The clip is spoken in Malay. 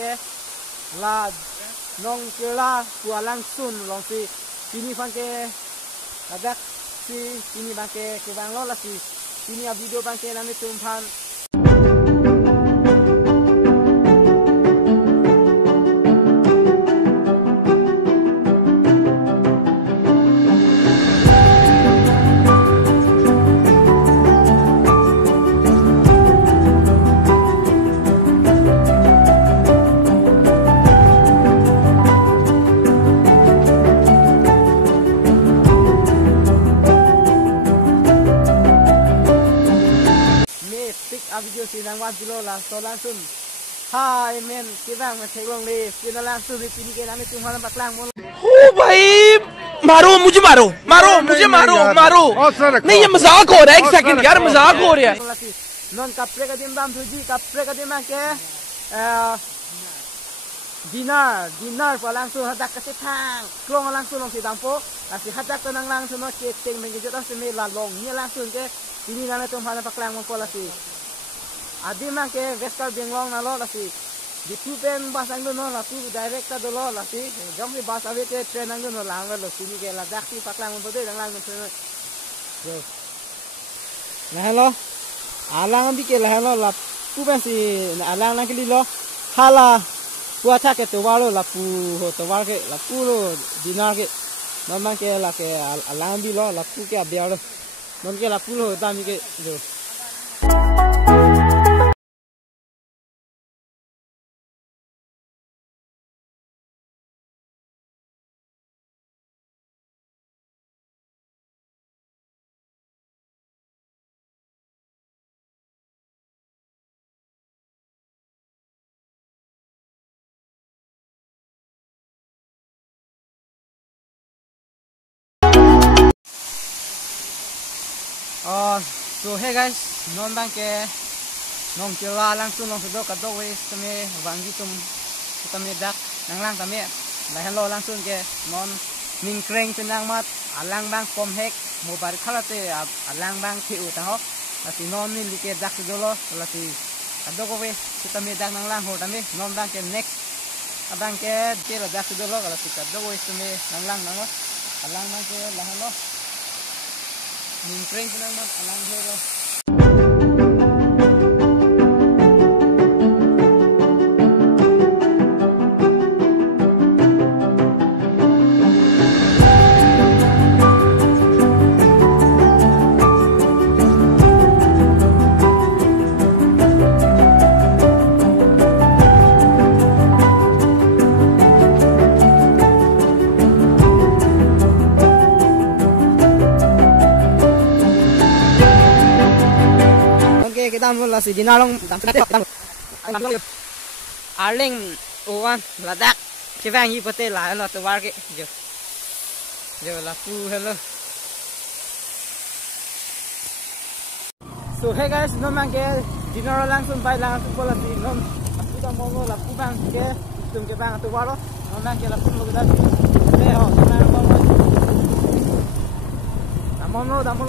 ke la nong kela pua langsung long si sini bang ke ada si sini bang ke bang lo lah si sini video bang ke nami tumpan. Video sinang wat dulu lah, so langsung. Hai men, kita masih long le, kita langsung di sini kita nanti cuma nampak lang. Oh भाई, मारो मुझे मारो, मारो मुझे मारो, मारो। नहीं ये मजाक हो रहा है, एक सेकंड यार मजाक हो रहा है। Non kapre ka din bam tuji, kapre ka din make dinar pa langsung hadak kasi thang, klong langsung long si dampo, kasi hadak ka nang langsung no ceteng mengejet si me lalong, ni langsung ke ini nana tum hala paklang mo pola si. Adi mang ke Vescar Benglong nalo lasi di tupen bas ang no la tu direct do lo lasi jom si bas ave ke train ang no lang lo sini ke la dakti paklang mo bode lang no yo na hello alang bi ke la hello la tupen si alang na ke li lo hala puasa ke to walo la pu ho to wal ke la pu lo dinar ke mamang ke la ke alang bi lo la pu ke abia lo non ke la pu lo dami ke yo. So hey guys, non bang ke nong kila langsung nong sudo kadok wes tame wangi tum tame dak nang lang tame lahan lo langsung ke non ningkreng tenang mat alang bang pom hek mobar khalate alang bang thi utang ho lasi non ni like dak sudo lo lasi kadok wes tame dak nang lang ho tame non bang ke next abang ke tela dak sudo lo lasi kadok wes tame nang lang nang ho alang bang ke lahan lo ningkreng tenang mat alang hero. Kita mula si dinalong Arling uwan ladak kibang ipote la lo to warke jo la pu hello. So hey guys, no man ke dinaro langsung bay langsung pola si non kita mau la pu bang ke tum ke bang to waro no man ke la pu mo da ho na mo